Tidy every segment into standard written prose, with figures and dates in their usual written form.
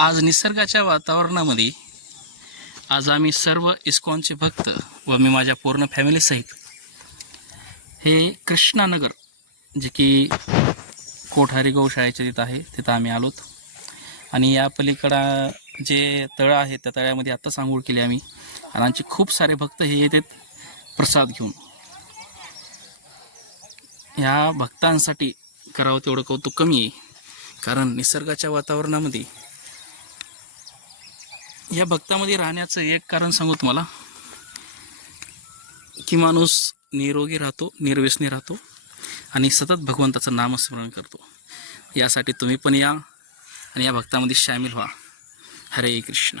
आज निसर्गाच्या वातावरणामध्ये आज आम्ही सर्व इस्कॉनचे भक्त व मी माझ्या पूर्ण फॅमिलीसहित हे कृष्णानगर जे की कोठारी गौशाळेच्या तिथं आहे तिथं आम्ही आलोत. आणि या पलीकडं जे तळं आहे त्या तळ्यामध्ये आत्ताच आंघोळ केली आम्ही. आणि आमचे खूप सारे भक्त हे येतात प्रसाद घेऊन. ह्या भक्तांसाठी करावं तेवढं कौतुक कमी आहे, कारण निसर्गाच्या वातावरणामध्ये या भक्तामध्ये राहण्याचं एक कारण सांगू तुम्हाला, की माणूस निरोगी राहतो, निर्व्यसनी राहतो आणि सतत भगवंताचं नामस्मरण करतो. यासाठी तुम्ही पण या आणि या भक्तामध्ये सामील व्हा. हरे कृष्ण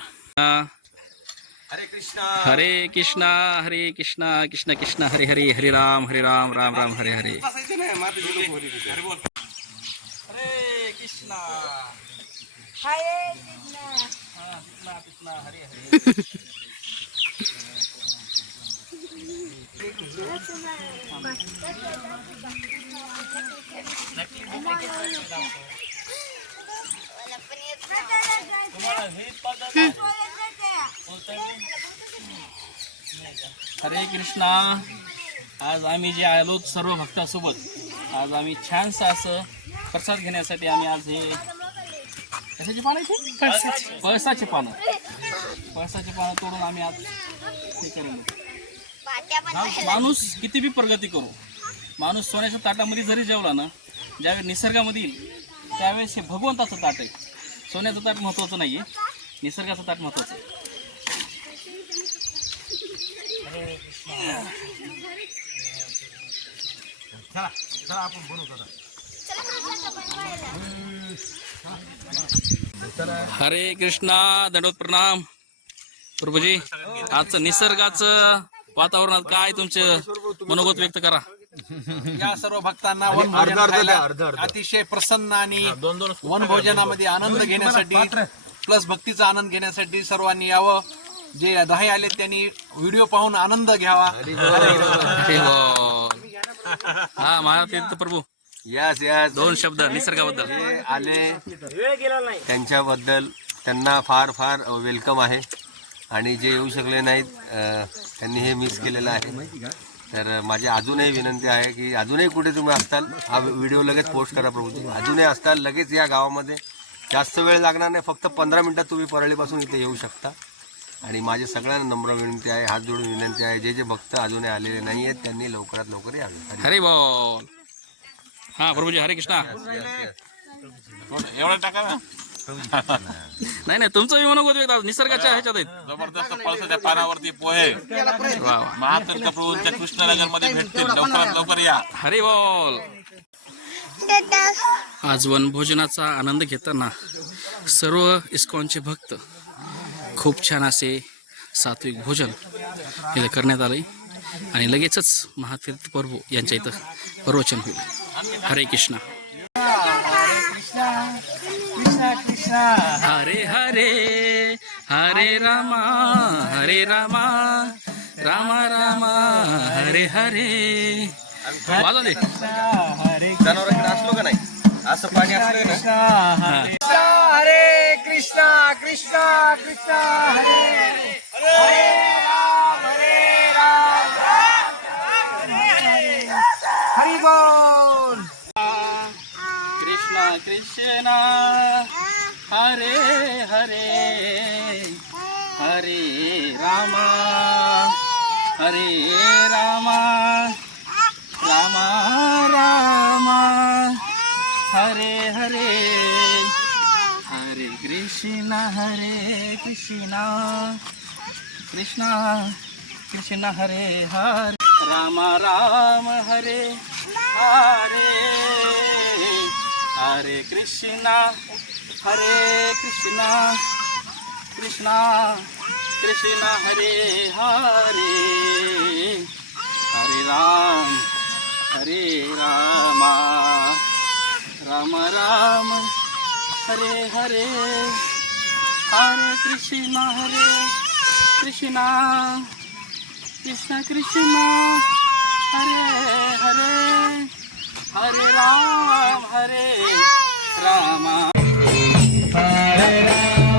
हरे कृष्णा हरे कृष्णा हरे कृष्णा कृष्ण कृष्ण हरे हरे, हरे राम राम राम हरे हरे. हरे कृष्णा हरे हरे. हरे कृष्णा. आज आम्ही जे आलो सर्व भक्तासोबत, आज आम्ही छानसं असं प्रसाद घेण्यासाठी आम्ही आज हे कशाची पानं आहेत? पळसाचे पानं तोडून आम्ही आज हे केलेलं. माणूस किती बी प्रगती करू, माणूस सोन्याच्या ताटामध्ये जरी जेवला ना, ज्यावेळेस निसर्गामध्ये येईल त्यावेळेस हे भगवंताचं ताट आहे. सोन्याचं ताट महत्त्वाचं नाही आहे, निसर्गाचं ताट महत्त्वाचं आहे. हरे कृष्णा. दंडवत प्रणाम प्रभूजी. आजचं निसर्गाचं वातावरणात काय तुमचं मनोगत व्यक्त करा. या सर्व भक्तांना वनभोजन खायला अतिशय प्रसन्न आणि वनभोजनामध्ये आनंद घेण्यासाठी प्लस भक्तीचा आनंद घेण्यासाठी सर्वांनी यावं. जे दहे आले त्यांनी व्हिडिओ पाहून आनंद घ्यावा. हा महातीर्थ प्रभू, यस यस. दोन शब्द निसर्गाबद्दल. जे आले त्यांच्याबद्दल त्यांना फार फार वेलकम आहे. आणि जे येऊ शकले नाहीत त्यांनी हे मिस केलेलं आहे. तर माझी अजूनही विनंती आहे की अजूनही कुठे तुम्ही असताल हा व्हिडिओ लगेच पोस्ट करा प्रभूजी. अजूनही असताल लगेच या गावामध्ये. जास्त वेळ लागणार नाही, फक्त 15 मिनिटात तुम्ही परळीपासून इथे येऊ शकता. आणि माझी सगळ्यांना नम्र विनंती आहे, हात जोडून विनंती आहे, जे जे भक्त अजूनही आलेले नाही आहेत त्यांनी लवकरात लवकर यावे. हरे बोल. हा प्रभूजी हरे कृष्णा. एवढं टाका ना. नाही तुमचं मनोगत व्यक्त आज निसर्गाच्या ह्याच्यात आहेत. जबरदस्त पळसाच्या पानावरती पोहे वा. महातीर्थ प्रभूंच्या कृष्णनगर मध्ये भेटतील. लवकरात लवकर या. हरे बोल. आज वनभोजनाचा आनंद घेताना सर्व इस्कॉनचे भक्त खूप छान असे सात्विक भोजन इथं करण्यात आले. आणि लगेचच महातीर्थ प्रभू यांच्या इथं प्रवचन होईल. हरे कृष्णा. हरे हरे हरे रामा रामा रामा हरे हरे. वाजा दे. जनावरांकडे असलो का नाही, असं पाणी असलं ना. हरे कृष्णा कृष्णा कृष्णा हरे हरे राम हरि बोल. कृष्णा कृष्णा हरे हरे हरे रामा रामा रामा हरे हरे. हरे कृष्णा कृष्णा कृष्णा हरे हरे. राम हरे हरे हरे कृष्णा कृष्णा हरे हरे. हरे रामा राम हरे हरे. हरे कृष्णा कृष्णा हरे हरे. हरे राम हरे रामा. हरे राम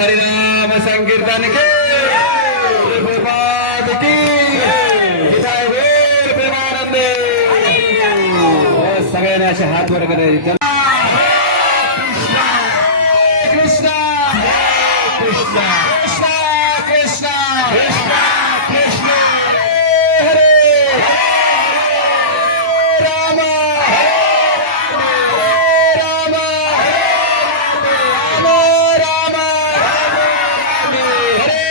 हरिनाम संकीर्तन के प्रभुपाद की जय वीर प्रेमानंदे सगळ्यांनी असे हात वर करायचे कृष्ण कृष्ण कृष्ण कृष्ण कृष्ण कृष्ण हरे राम राम राम राम हरे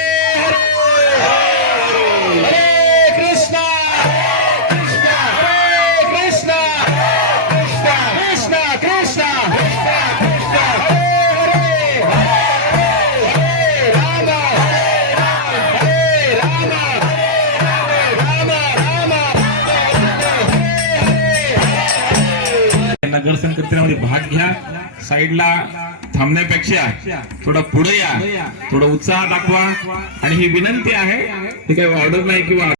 हरे कृष्ण कृष्ण हरे कृष्ण कृष्ण कृष्ण कृष्ण नगर संकीर्तनामध्ये भाग घ्या. साईडला थांबण्यापेक्षा थोडं पुढे या, थोडं उत्साह दाखवा. आणि ही विनंती आहे, ही काही ऑर्डर नाही किंवा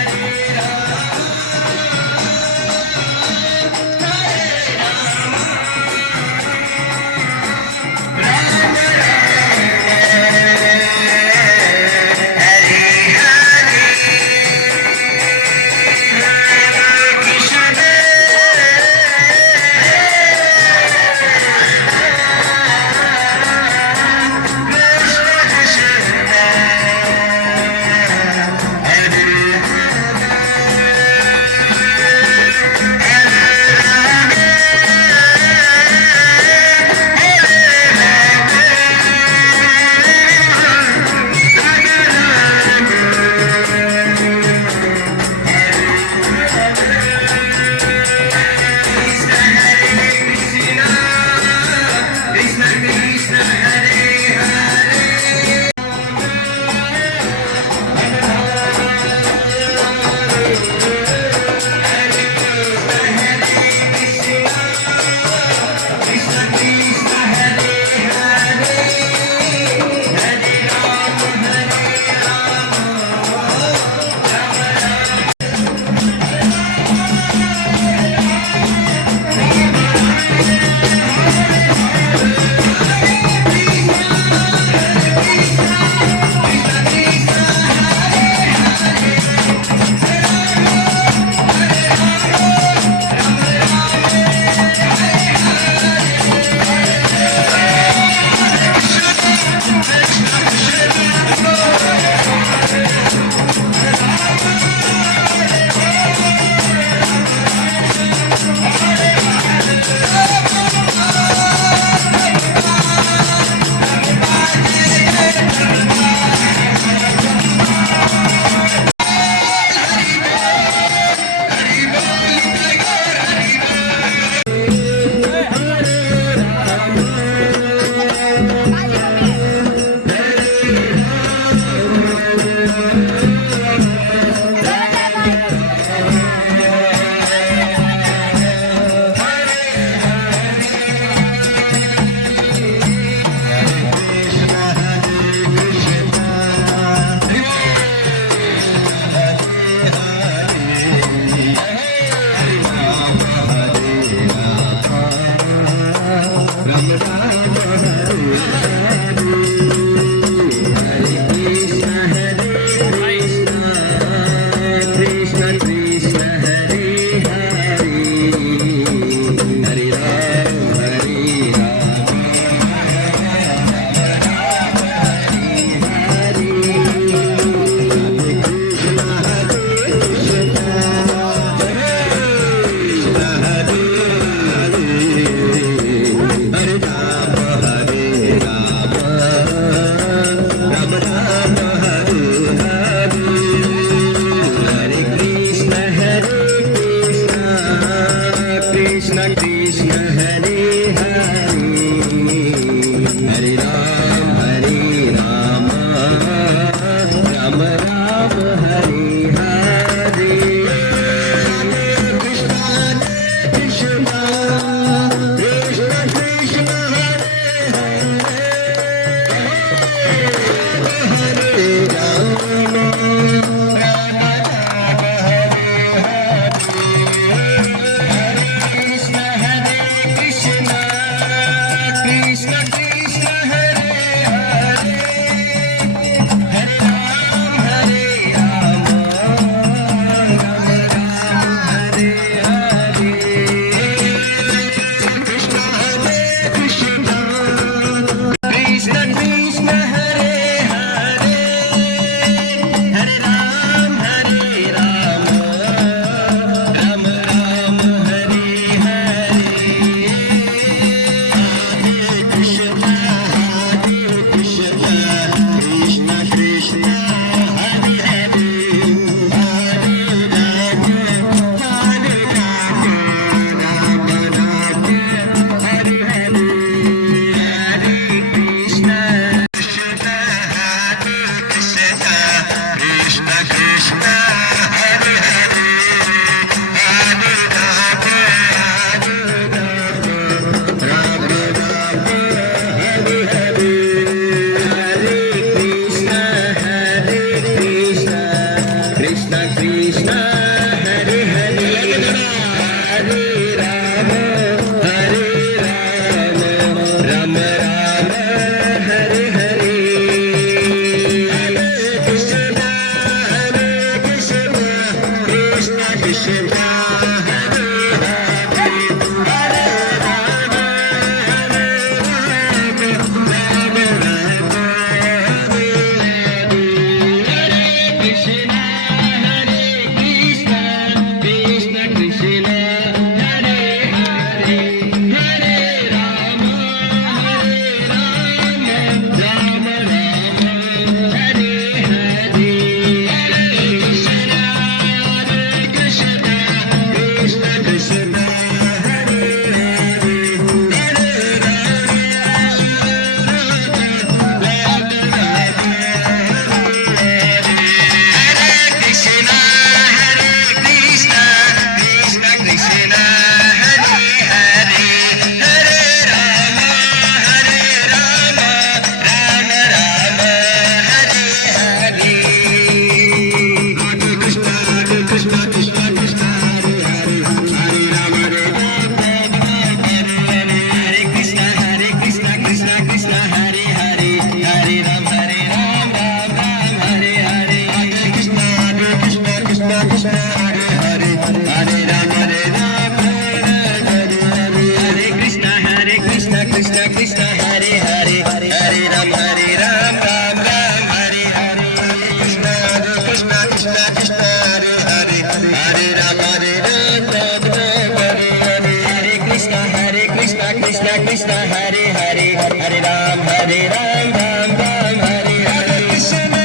Krishna Hare Hare Hare Ram Ram Ram Hare Hare Krishna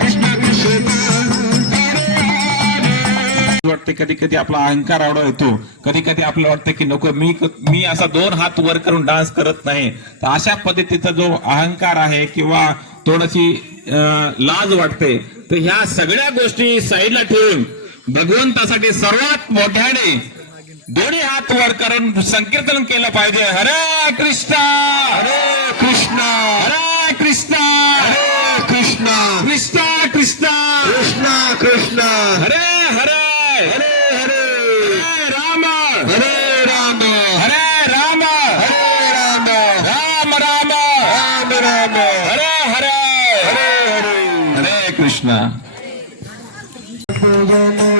Krishna Krishna वाटते कधी कधी आपला अहंकार आवडा येतो, कधी कधी आपल्याला वाटतं की नको मी असा 2 हात वर करून डान्स करत नाही. तर अशा पद्धतीचा जो अहंकार आहे किंवा थोडीशी लाज वाटते, तर ह्या सगळ्या गोष्टी साईडला ठेवून भगवंतासाठी सर्वात मोठ्याने दोन्ही हात वर करून संकीर्तन केलं पाहिजे. हरे कृष्णा Hare Krishna हरे Krishna Hare Krishna Krishna Krishna Krishna Krishna Hare Hare Hare Hare हरे राम Hare Rama हरे Ram Hare Rama Ram Ram Ram Rama Hare Hare Hare Hare हरे कृष्णा. Hare